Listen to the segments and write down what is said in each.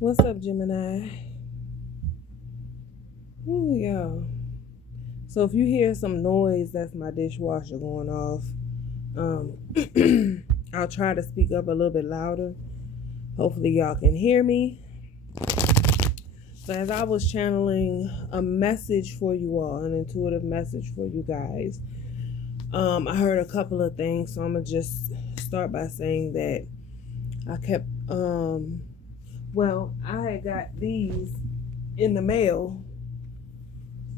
What's up, Gemini? Ooh, yeah. So if you hear some noise, that's my dishwasher going off. I'll try to speak up a little bit louder. Hopefully y'all can hear me. So as I was channeling a message for you all, an intuitive message for you guys, I heard a couple of things. So I'm gonna just start by saying that I kept I had got these in the mail,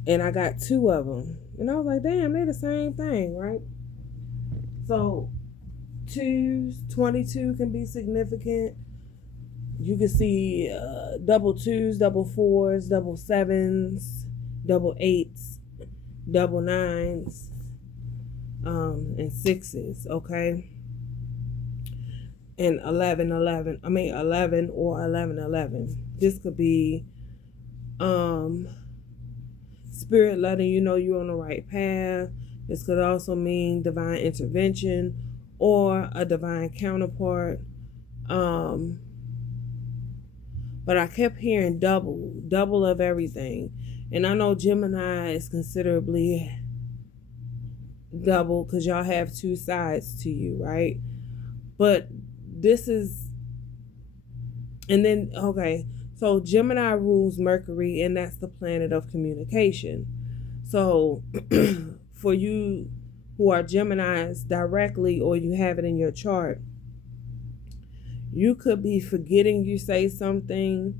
and I got two of them. And I was like, damn, they're the same thing, right? So 22 can be significant. You can see double twos, double fours, double sevens, double eights, double nines, and sixes, okay? And 11 or 11. This could be spirit letting you know you're on the right path. This could also mean divine intervention or a divine counterpart. But I kept hearing double of everything. And I know Gemini is considerably double because y'all have two sides to you, right? But this is, and then, okay, so Gemini rules Mercury, and that's the planet of communication. So for you who are Geminis directly, or you have it in your chart, you could be forgetting you say something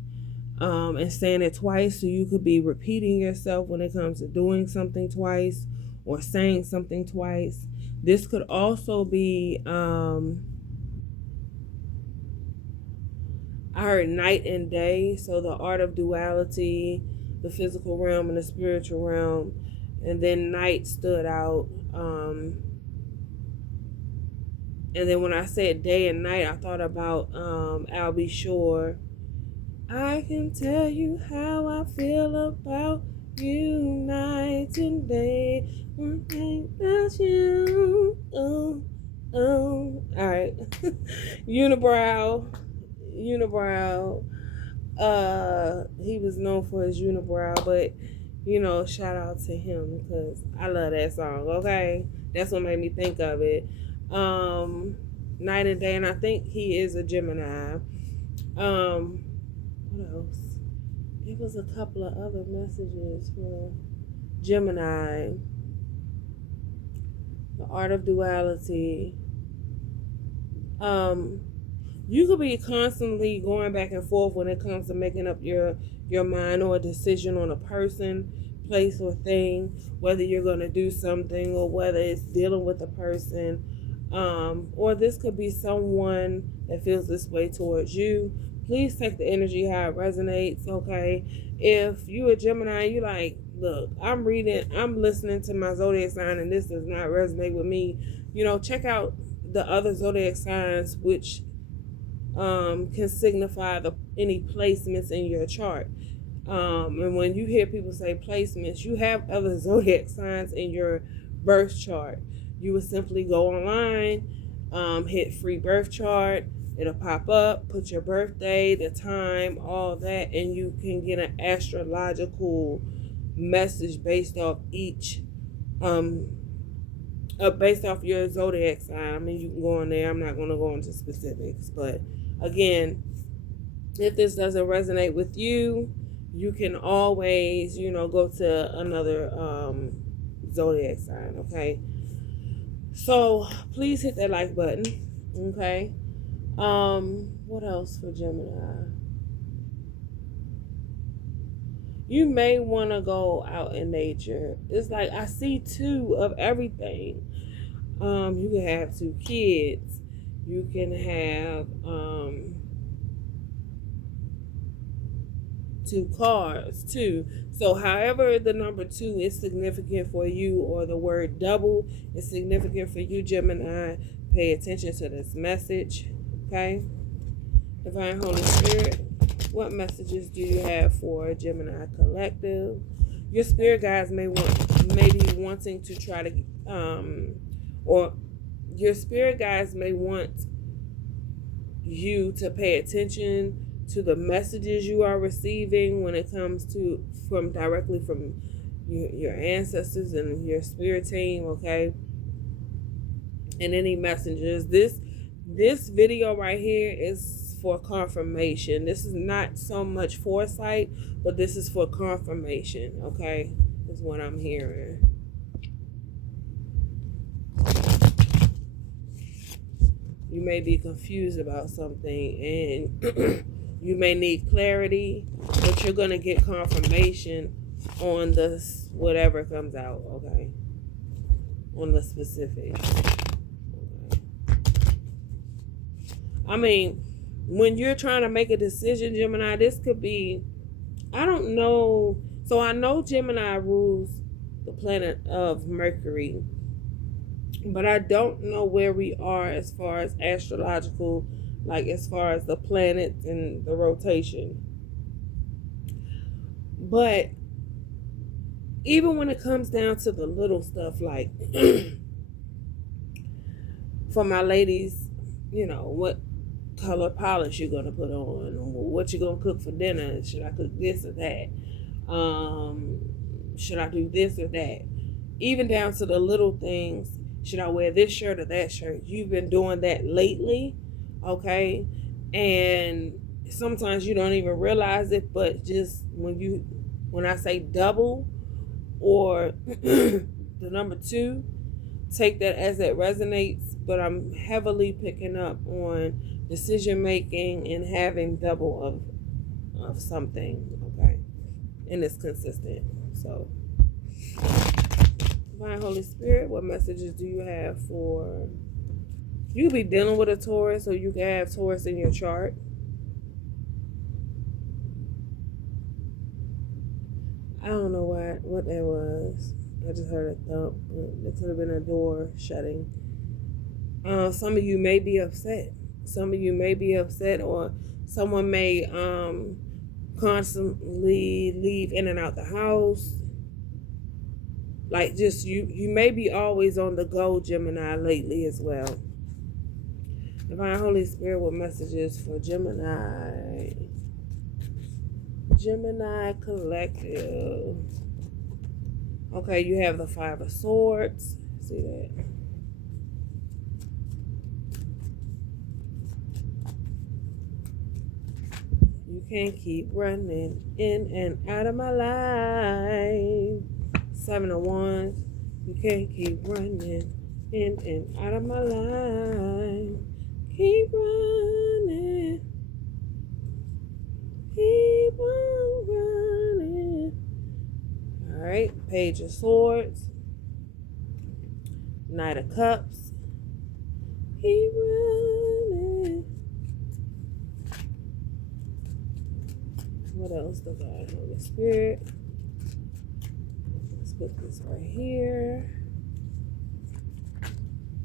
and saying it twice. So you could be repeating yourself when it comes to doing something twice or saying something twice. This could also be, I heard night and day. So the art of duality, the physical realm and the spiritual realm. And then night stood out. And then when I said day and night, I thought about I'll Be Sure. I can tell you how I feel about you night and day. About you. Oh. All right. Unibrow. He was known for his unibrow, but shout out to him because I love that song. Okay, that's what made me think of it. Night and day, and I think he is a Gemini. What else? It was a couple of other messages for Gemini. The art of duality. You could be constantly going back and forth when it comes to making up your mind or a decision on a person, place, or thing, whether you're going to do something or whether it's dealing with a person. Or this could be someone that feels this way towards you. Please take the energy how it resonates, okay? If you a Gemini, you like, look, I'm listening to my zodiac sign and this does not resonate with me, check out the other zodiac signs which can signify any placements in your chart. And when you hear people say placements, you have other zodiac signs in your birth chart. You would simply go online, hit free birth chart. It'll pop up, put your birthday, the time, all that, and you can get an astrological message based off each, based off your zodiac sign. I mean, you can go in there. I'm not going to go into specifics, but again, if this doesn't resonate with you, you can always, go to another zodiac sign, okay? So please hit that like button, okay? What else for Gemini? You may want to go out in nature. It's like I see two of everything. You can have two kids. You can have two cars too. So however the number 2 is significant for you, or the word double is significant for you, Gemini, pay attention to this message, okay? Divine Holy Spirit, what messages do you have for Gemini Collective? Your spirit guides may be wanting to try to or your spirit guides may want you to pay attention to the messages you are receiving when it comes to from directly from your ancestors and your spirit team, okay? And any messengers. This video right here is for confirmation. This is not so much foresight, but this is for confirmation, okay? Is what I'm hearing. You may be confused about something and you may need clarity, but you're going to get confirmation on this, whatever comes out, okay? On the specifics. Okay. I mean, when you're trying to make a decision, Gemini, this could be, I don't know. So I know Gemini rules the planet of Mercury, but I don't know where we are as far as astrological, like as far as the planets and the rotation. But even when it comes down to the little stuff, like for my ladies, you know, what color polish you're going to put on, what you're going to cook for dinner, should I cook this or that, should I do this or that, even down to the little things, should I wear this shirt or that shirt? You've been doing that lately, okay? And sometimes you don't even realize it, but just when I say double or the number 2, take that as it resonates. But I'm heavily picking up on decision making and having double of something, okay? And it's consistent. So, Divine Holy Spirit, what messages do you have for, you could be dealing with a Taurus, or you can have Taurus in your chart. I don't know what that was. I just heard a thump. It could have been a door shutting. Some of you may be upset. Some of you may be upset, or someone may constantly leave in and out the house. Like, just you may be always on the go, Gemini, lately as well. Divine Holy Spirit, what messages for Gemini? Gemini Collective. Okay, you have the 5 of Swords. See that? You can't keep running in and out of my life. 7 of Wands. You can't keep running in and out of my life. Keep running. Keep on running. Alright, Page of Swords. Knight of Cups. Keep running. What else? Divine Holy Spirit. Let's put this right here.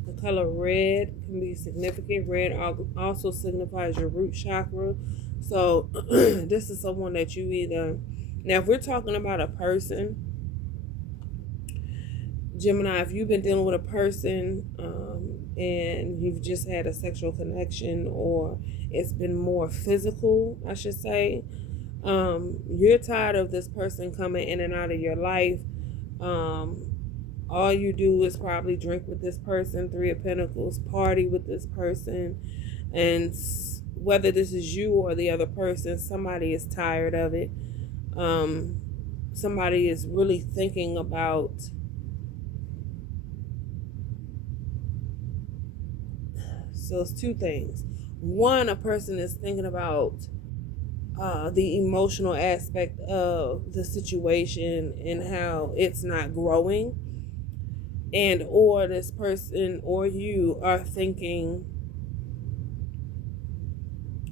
The color red can be significant. Red also signifies your root chakra. So this is someone that you either, now if we're talking about a person, Gemini, if you've been dealing with a person and you've just had a sexual connection, or it's been more physical, I should say, you're tired of this person coming in and out of your life. All you do is probably drink with this person, 3 of Pentacles, party with this person, and whether this is you or the other person, somebody is tired of it. Somebody is really thinking about so it's 2 things. One, a person is thinking about the emotional aspect of the situation and how it's not growing, and or this person or you are thinking,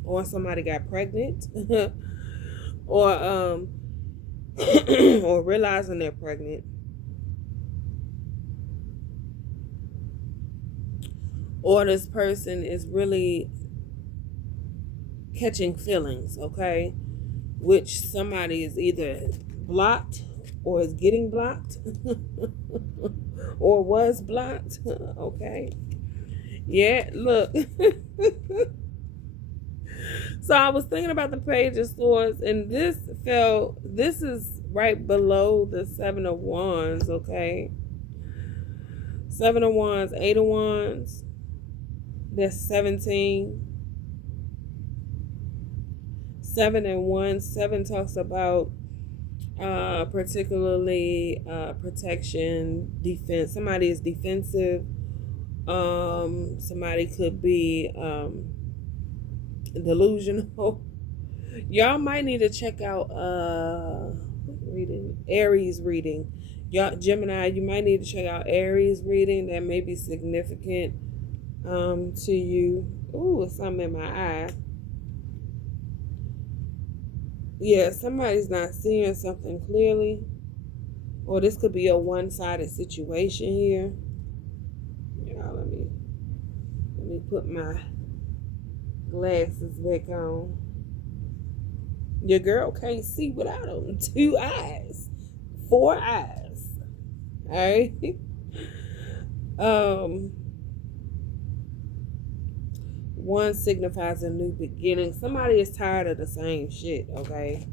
or somebody got pregnant or or realizing they're pregnant, or this person is really catching feelings, okay, which somebody is either blocked or is getting blocked or was blocked. Okay, yeah, look. So I was thinking about the Page of Swords, and this is right below the Seven of Wands, okay? Seven of Wands, Eight of Wands, that's 17. 7 and 1. 7 talks about particularly protection, defense. Somebody is defensive. Somebody could be delusional. Y'all might need to check out Aries reading. Y'all, Gemini, you might need to check out Aries reading. That may be significant to you. Ooh, it's something in my eye. Yeah, somebody's not seeing something clearly. Or this could be a one-sided situation here. Y'all, let me put my glasses back on. Your girl can't see without them. 2 eyes. 4 eyes. Alright? One signifies a new beginning. Somebody is tired of the same shit, okay?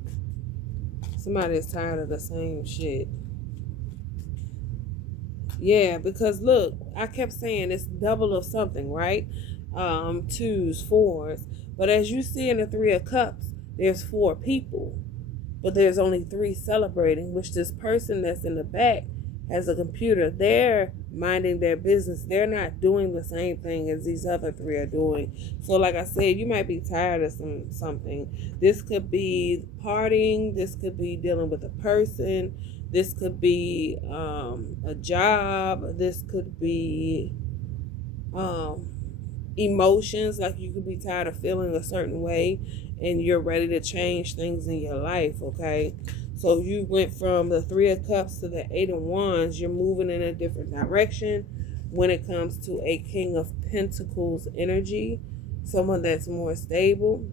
Somebody is tired of the same shit. Yeah, because look, I kept saying it's double of something, right? 2s, 4s. But as you see in the 3 of Cups, there's 4 people. But there's only 3 celebrating, which this person that's in the back has a computer. They're minding their business. They're not doing the same thing as these other 3 are doing. So like I said, you might be tired of something. This could be partying. This could be dealing with a person. This could be a job. This could be emotions. Like you could be tired of feeling a certain way and you're ready to change things in your life, okay? So you went from the 3 of Cups to the 8 of Wands. You're moving in a different direction when it comes to a King of Pentacles energy, someone that's more stable.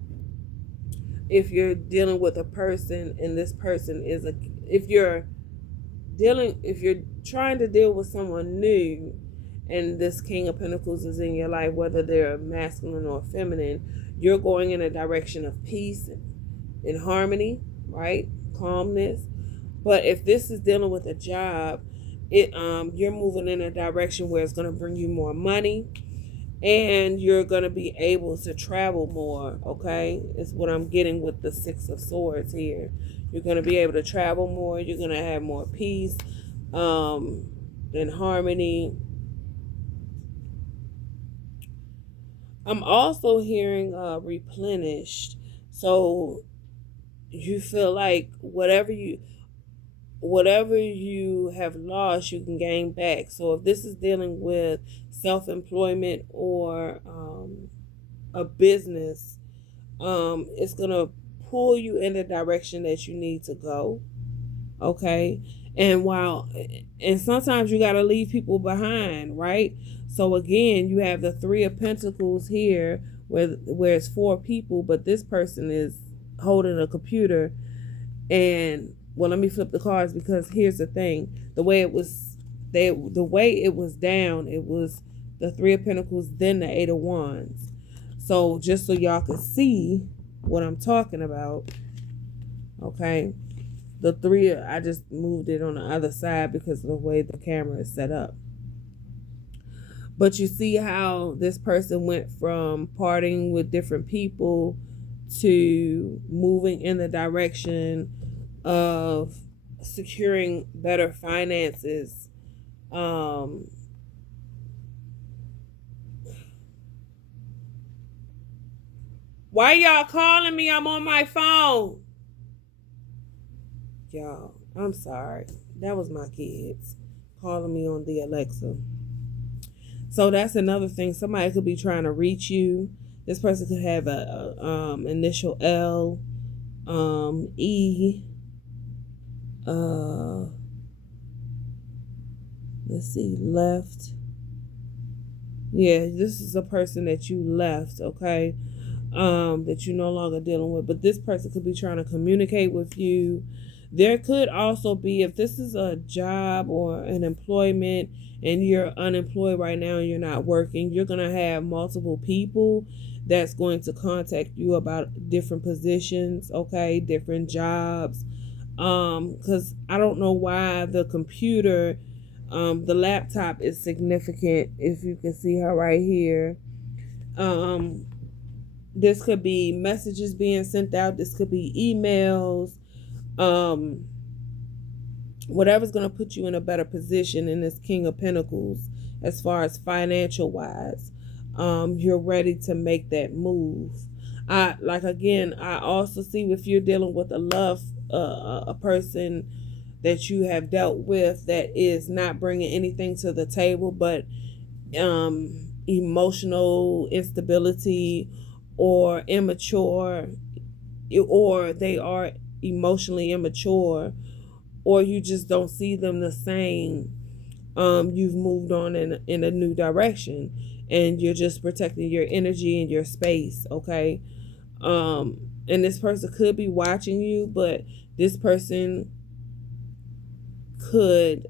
If you're dealing with a person and this person is if you're trying to deal with someone new and this King of Pentacles is in your life, whether they're masculine or feminine, you're going in a direction of peace and harmony, right? Calmness. But if this is dealing with a job, you're moving in a direction where it's going to bring you more money and you're going to be able to travel more, okay? It's what I'm getting with the 6 of Swords here. You're going to be able to travel more. You're going to have more peace and harmony. I'm also hearing replenished. So you feel like whatever you have lost, you can gain back. So if this is dealing with self-employment or a business, it's going to pull you in the direction that you need to go, okay? And sometimes you got to leave people behind, right? So again, you have the 3 of Pentacles here where it's 4 people, but this person is holding a computer. And well, let me flip the cards, because here's the thing. The way it was down, it was the 3 of Pentacles, then the 8 of Wands. So just so y'all can see what I'm talking about, okay? The 3, I just moved it on the other side because of the way the camera is set up. But you see how this person went from partying with different people to moving in the direction of securing better finances. Why y'all calling me? I'm on my phone. Y'all, I'm sorry. That was my kids calling me on the Alexa. So that's another thing. Somebody could be trying to reach you. This person could have a initial L, E. Let's see, left. Yeah, this is a person that you left, okay? That you're no longer dealing with. But this person could be trying to communicate with you. There could also be, if this is a job or an employment and you're unemployed right now and you're not working, you're going to have multiple people that's going to contact you about different positions, okay, different jobs. Because I don't know why the computer, the laptop is significant. If you can see her right here. This could be messages being sent out. This could be emails. Um, Whatever's going to put you in a better position in this King of Pentacles as far as financial wise. You're ready to make that move. I also see if you're dealing with a person that you have dealt with that is not bringing anything to the table, but emotional instability or immature, or they are emotionally immature, or you just don't see them the same. You've moved on in a new direction and you're just protecting your energy and your space, okay? And this person could be watching you, but this person could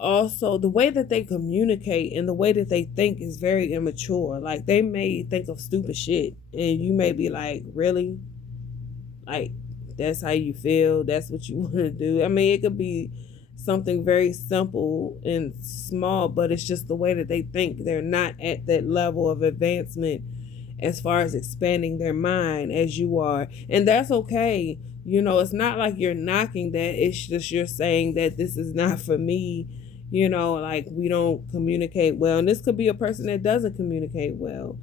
also, the way that they communicate and the way that they think is very immature. Like, they may think of stupid shit and you may be like, really? Like, that's how you feel? That's what you want to do? I mean, it could be something very simple and small, but it's just the way that they think. They're not at that level of advancement as far as expanding their mind as you are. And that's okay. You know, it's not like you're knocking that. It's just you're saying that this is not for me. You know, like, we don't communicate well. And this could be a person that doesn't communicate well.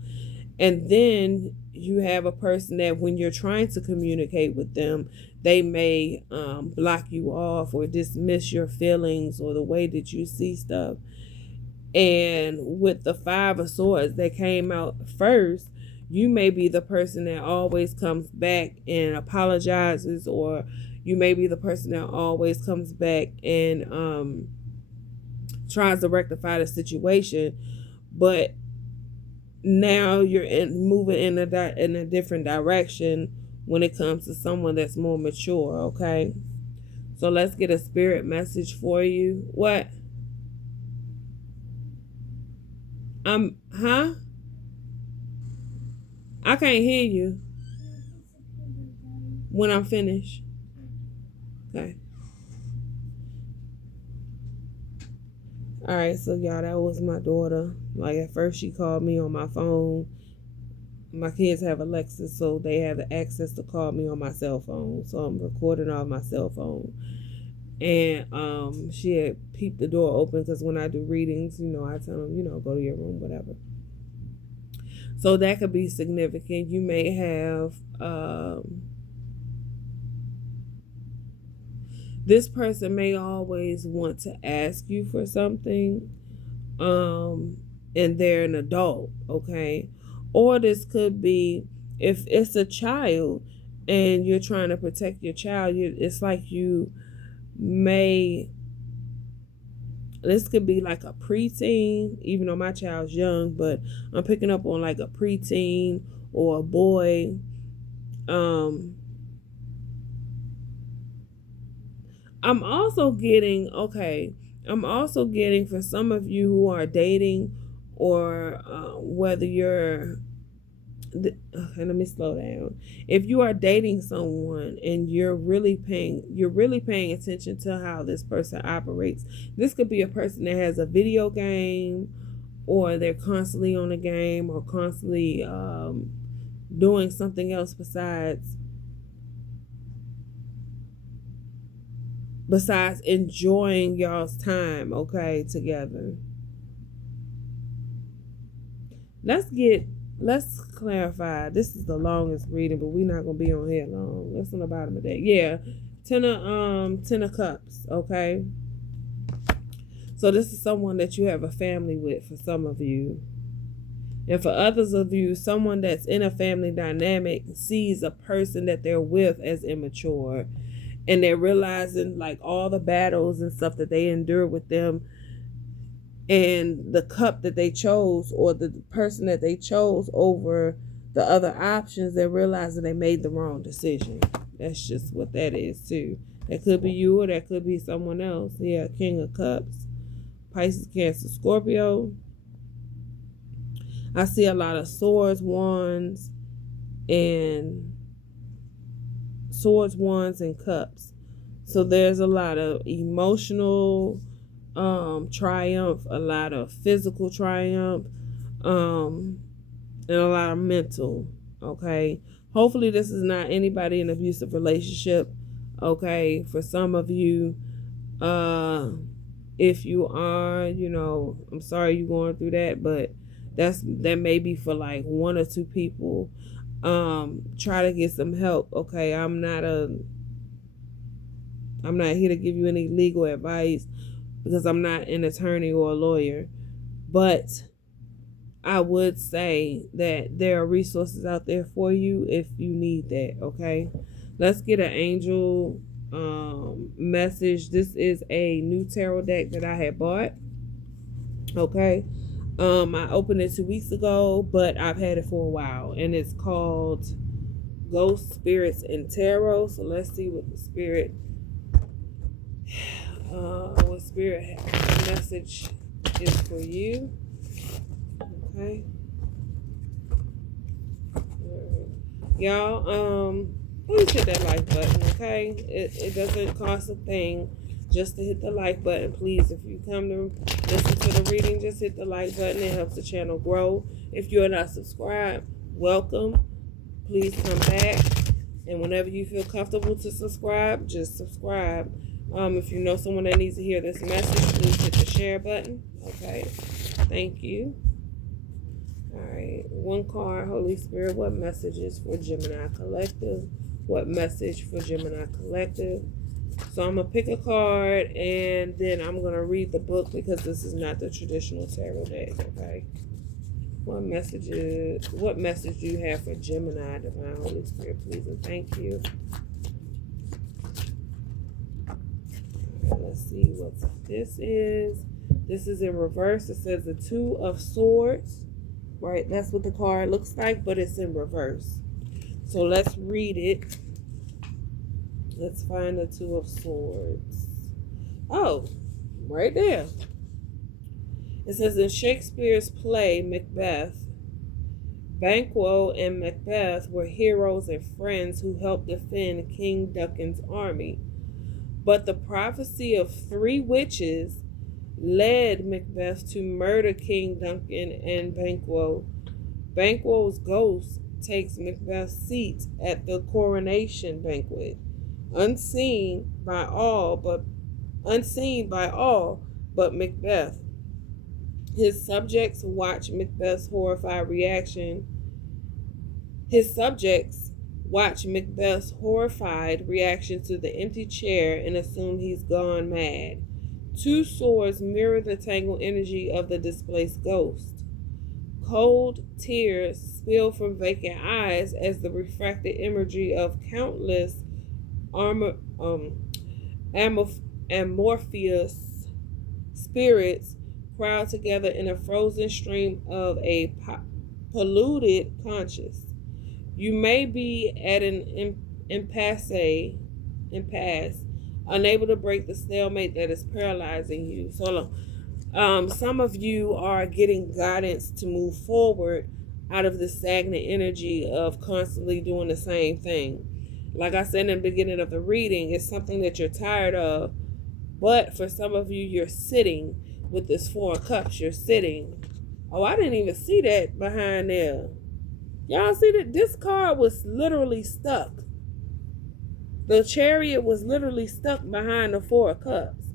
And then you have a person that when you're trying to communicate with them, they may block you off or dismiss your feelings or the way that you see stuff. And with the Five of Swords that came out first, you may be the person that always comes back and apologizes, or you may be the person that always comes back and tries to rectify the situation. But now you're moving in a different direction when it comes to someone that's more mature, okay? So let's get a spirit message for you. What? Huh? I can't hear you when I'm finished. Okay. All right, so y'all, that was my daughter. Like, at first she called me on my phone. My kids have Alexis, so they have the access to call me on my cell phone. So I'm recording off my cell phone. And she had peeped the door open because when I do readings, you know, I tell them, you know, go to your room, whatever. So that could be significant. You may have this person may always want to ask you for something, and they're an adult, okay? Or this could be, if it's a child and you're trying to protect your child, it's like you may, this could be like a preteen, even though my child's young, but I'm picking up on like a preteen or a boy. I'm also getting for some of you who are dating, or whether you're, okay, let me slow down. If you are dating someone and you're really paying attention to how this person operates, this could be a person that has a video game, or they're constantly on a game, or constantly doing something else besides enjoying y'all's time, okay, together. Let's clarify. This is the longest reading, but we're not gonna be on here long. That's on the bottom of that. Yeah. Ten of Cups, okay? So this is someone that you have a family with for some of you. And for others of you, someone that's in a family dynamic sees a person that they're with as immature. And they're realizing like all the battles and stuff that they endure with them, and the cup that they chose, or the person that they chose over the other options, they're realizing they made the wrong decision. That's just what that is too. That could be you or that could be someone else. Yeah, King of Cups, Pisces, Cancer, Scorpio. I see a lot of and wands, and cups. So there's a lot of emotional triumph, a lot of physical triumph, and a lot of mental. Okay. Hopefully this is not anybody in an abusive relationship. Okay. For some of you, if you are, I'm sorry you're going through that, but that may be for like one or two people. Try to get some help. Okay. I'm not here to give you any legal advice because I'm not an attorney or a lawyer, but I would say that there are resources out there for you if you need that. Okay. Let's get an angel message. This is a new tarot deck that I had bought. Okay. I opened it 2 weeks ago, but I've had it for a while, and it's called Ghost, Spirits, and Tarot. So let's see what the spirit message is for you. Okay. Y'all, please hit that like button, okay? It doesn't cost a thing just to hit the like button. Please, if you come to listen to the reading, just hit the like button. It helps the channel grow. If you're not subscribed, welcome. Please come back. And whenever you feel comfortable to subscribe, just subscribe. If you know someone that needs to hear this message, please hit the share button. Okay. Thank you. All right. One card, Holy Spirit. What message is for Gemini Collective? What message for Gemini Collective? So I'm going to pick a card and then I'm going to read the book because this is not the traditional tarot deck. Okay. What message do you have for Gemini, Divine Holy Spirit, please and thank you. All right, let's see what this is. This is in reverse. It says the Two of Swords. Right, that's what the card looks like, but it's in reverse. So let's read it. Let's find the Two of Swords. Oh, right there. It says in Shakespeare's play, Macbeth, Banquo and Macbeth were heroes and friends who helped defend King Duncan's army. But the prophecy of 3 witches led Macbeth to murder King Duncan and Banquo. Banquo's ghost takes Macbeth's seat at the coronation banquet, unseen by all but Macbeth. His subjects watch Macbeth's horrified reaction. To the empty chair and assume he's gone mad. 2 swords mirror the tangled energy of the displaced ghost. Cold tears spill from vacant eyes as the refracted imagery of countless amorphous spirits crowd together in a frozen stream of a polluted conscience. You may be at an impasse, unable to break the stalemate that is paralyzing you. So some of you are getting guidance to move forward out of the stagnant energy of constantly doing the same thing. Like I said in the beginning of the reading, it's something that you're tired of. But for some of you, you're sitting with this 4 of Cups. You're sitting. Oh, I didn't even see that behind there. Y'all see that? This card was literally stuck. The Chariot was literally stuck behind the 4 of Cups.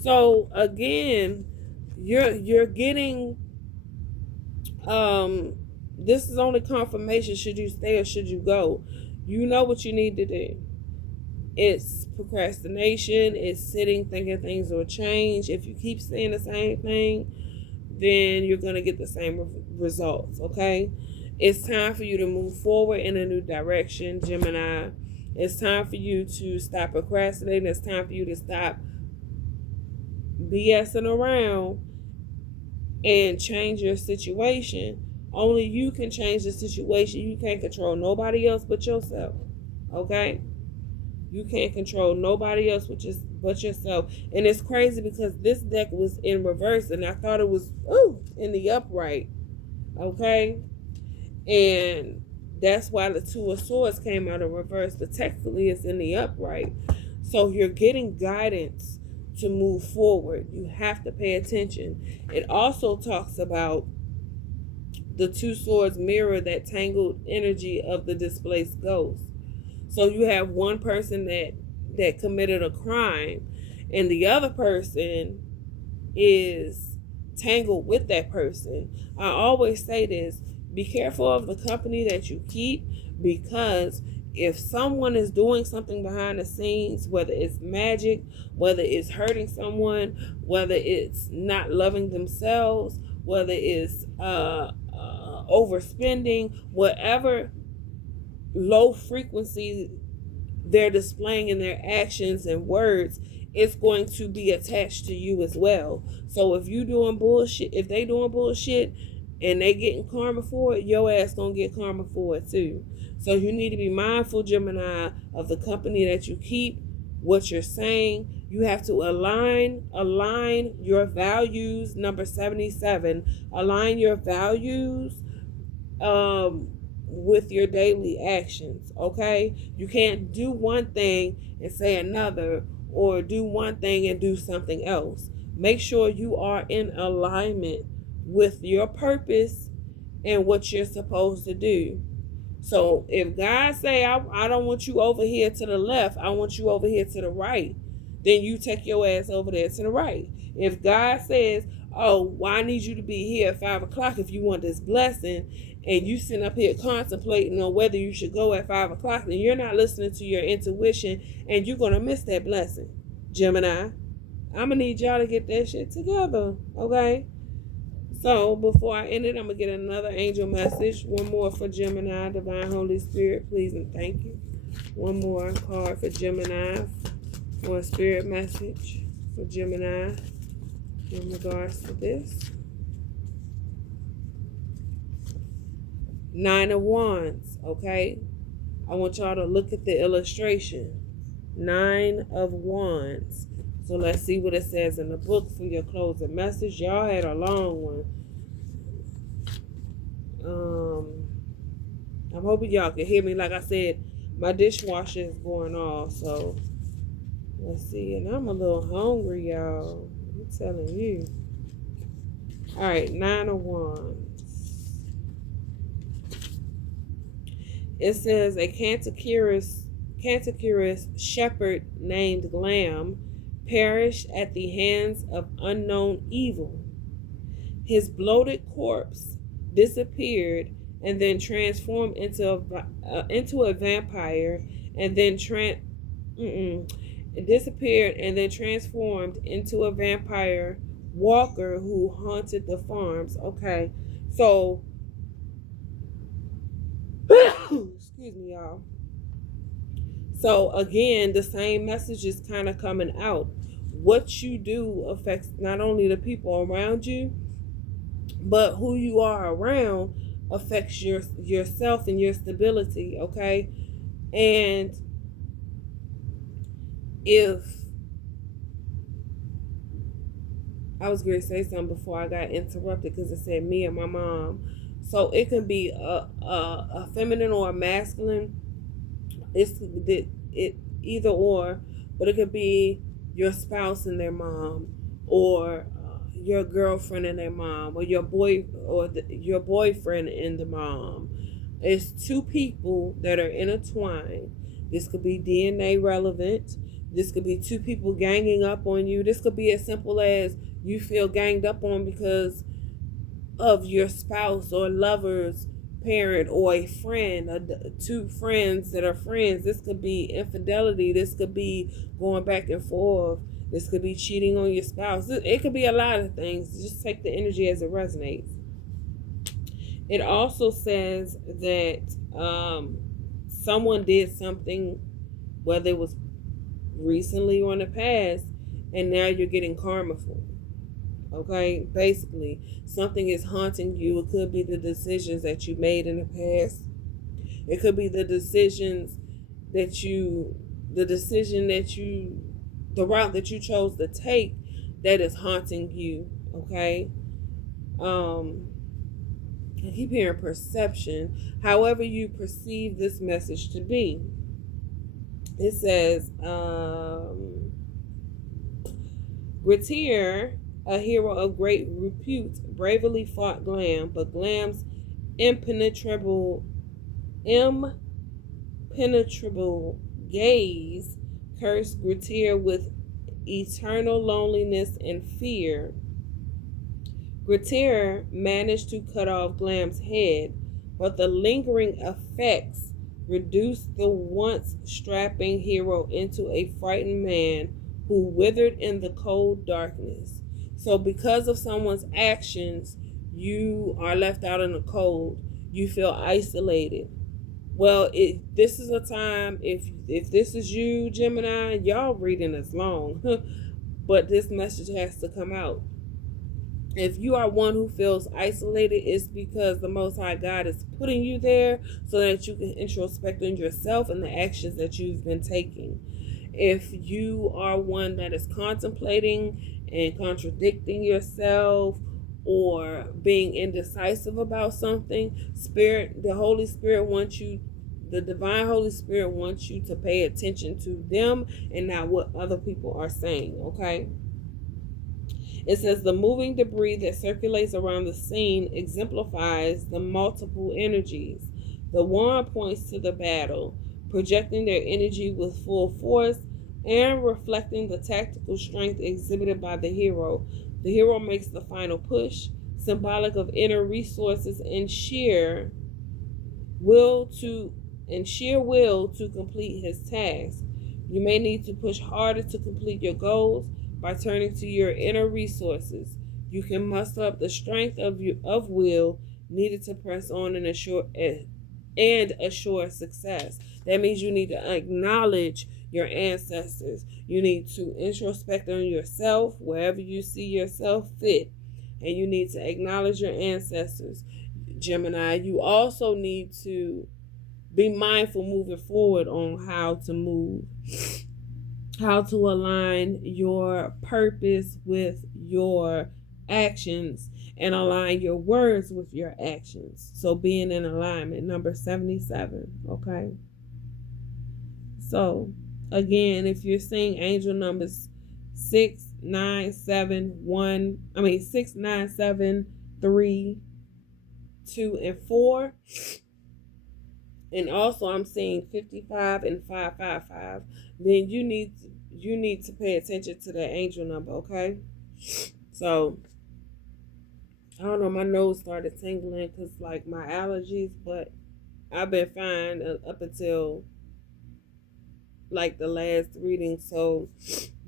So again, you're getting this is only confirmation. Should you stay or should you go? You know what you need to do. It's procrastination. It's sitting thinking things will change. If you keep saying the same thing, then you're going to get the same results, okay? It's time for you to move forward in a new direction, Gemini. It's time for you to stop procrastinating. It's time for you to stop BSing around and change your situation Only you can change the situation. You can't control nobody else but yourself. Okay? You can't control nobody else but yourself. And it's crazy because this deck was in reverse and I thought it was in the upright. Okay? And that's why the Two of Swords came out in reverse. But technically it's in the upright. So you're getting guidance to move forward. You have to pay attention. It also talks about the two swords mirror that tangled energy of the displaced ghost. So you have one person that committed a crime and the other person is tangled with that person. I always say this, be careful of the company that you keep, because if someone is doing something behind the scenes, whether it's magic, whether it's hurting someone, whether it's not loving themselves, whether it's overspending, whatever low frequency they're displaying in their actions and words, it's going to be attached to you as well. So if you doing bullshit, if they doing bullshit and they getting karma for it, your ass gonna get karma for it too. So you need to be mindful, Gemini, of the company that you keep, what you're saying. You have to align your values. Number 77, align your values with your daily actions. Okay, you can't do one thing and say another, or do one thing and do something else. Make sure you are in alignment with your purpose and what you're supposed to do. So if God say, I don't want you over here to the left, I want you over here to the right, then you take your ass over there to the right. If God says, oh, well, I need you to be here at 5 o'clock if you want this blessing, and you sit up here contemplating on whether you should go at 5 o'clock, then you're not listening to your intuition, and you're going to miss that blessing. Gemini, I'm going to need y'all to get that shit together, okay? So before I end it, I'm going to get another angel message. One more for Gemini. Divine Holy Spirit, please and thank you. One more card for Gemini. One spirit message for Gemini in regards to this. 9 of Wands, okay? I want y'all to look at the illustration. 9 of Wands. So let's see what it says in the book for your closing message. Y'all had a long one. I'm hoping y'all can hear me. Like I said, my dishwasher is going off. So let's see. And I'm a little hungry, y'all. I'm telling you. All right, 9 of Wands. It says a cantankerous shepherd named Lamb perished at the hands of unknown evil. His bloated corpse disappeared and then transformed into a vampire, and then it disappeared and then transformed into a vampire walker who haunted the farms. Okay, so excuse me, y'all. So again, the same message is kind of coming out. What you do affects not only the people around you, but who you are around affects yourself and your stability, okay? And if I was going to say something before I got interrupted because it said me and my mom. So it can be a feminine or a masculine. It either or, but it could be your spouse and their mom, or your girlfriend and their mom, or your boyfriend and the mom. It's two people that are intertwined. This could be DNA relevant. This could be two people ganging up on you. This could be as simple as you feel ganged up on because of your spouse or lover's parent, or a friend, or two friends that are friends. This could be infidelity. This could be going back and forth. This could be cheating on your spouse. It could be a lot of things. Just take the energy as it resonates. It also says that someone did something, whether it was recently or in the past, and now you're getting karma for it. Okay, basically, something is haunting you. It could be the decisions that you made in the past. It could be the decisions that you, the decision that you, the route that you chose to take that is haunting you. Okay. Um, I keep hearing perception. However, you perceive this message to be. It says, Grettir, a hero of great repute, bravely fought Glam, but Glam's impenetrable impenetrable gaze cursed Grettir with eternal loneliness and fear. Grettir managed to cut off Glam's head, but the lingering effects reduced the once strapping hero into a frightened man who withered in the cold darkness. So, because of someone's actions, you are left out in the cold. You feel isolated. Well, this is a time, if this is you, Gemini, y'all reading is long, but this message has to come out. If you are one who feels isolated, it's because the Most High God is putting you there so that you can introspect on yourself and the actions that you've been taking. If you are one that is contemplating and contradicting yourself or being indecisive about something, the Holy Spirit wants you, the divine Holy Spirit wants you to pay attention to them and not what other people are saying, okay? It says the moving debris that circulates around the scene exemplifies the multiple energies. The wand points to the battle, projecting their energy with full force and reflecting the tactical strength exhibited by the hero. The hero makes the final push, symbolic of inner resources and will to sheer will to complete his task. You may need to push harder to complete your goals by turning to your inner resources. You can muster up the strength of will needed to press on and assure success. That means you need to acknowledge your ancestors. You need to introspect on yourself wherever you see yourself fit. And you need to acknowledge your ancestors. Gemini, you also need to be mindful moving forward on how to move, how to align your purpose with your actions and align your words with your actions. So being in alignment, number 77, okay? So again, if you're seeing angel numbers 6, 9, 7, 3, 2, and 4, and also I'm seeing 55 and 555, then you need to pay attention to that angel number, okay? So I don't know, my nose started tingling because like my allergies, but I've been fine up until like the last reading. So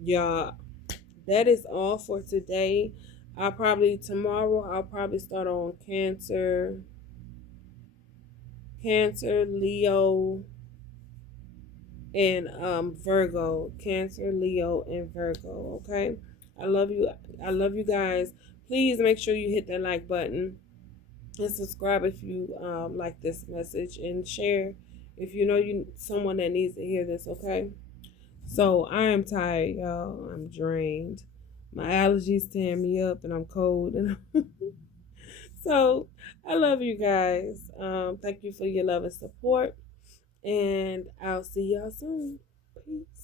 y'all, that is all for today. Tomorrow I'll probably start on Cancer, Leo, and Virgo. Cancer, Leo, and Virgo. Okay. I love you. I love you guys. Please make sure you hit that like button and subscribe if you like this message, and share if you know someone that needs to hear this. Okay. So I am tired, y'all. I'm drained. My allergies tearing me up, and I'm cold. And so I love you guys. Thank you for your love and support. And I'll see y'all soon. Peace.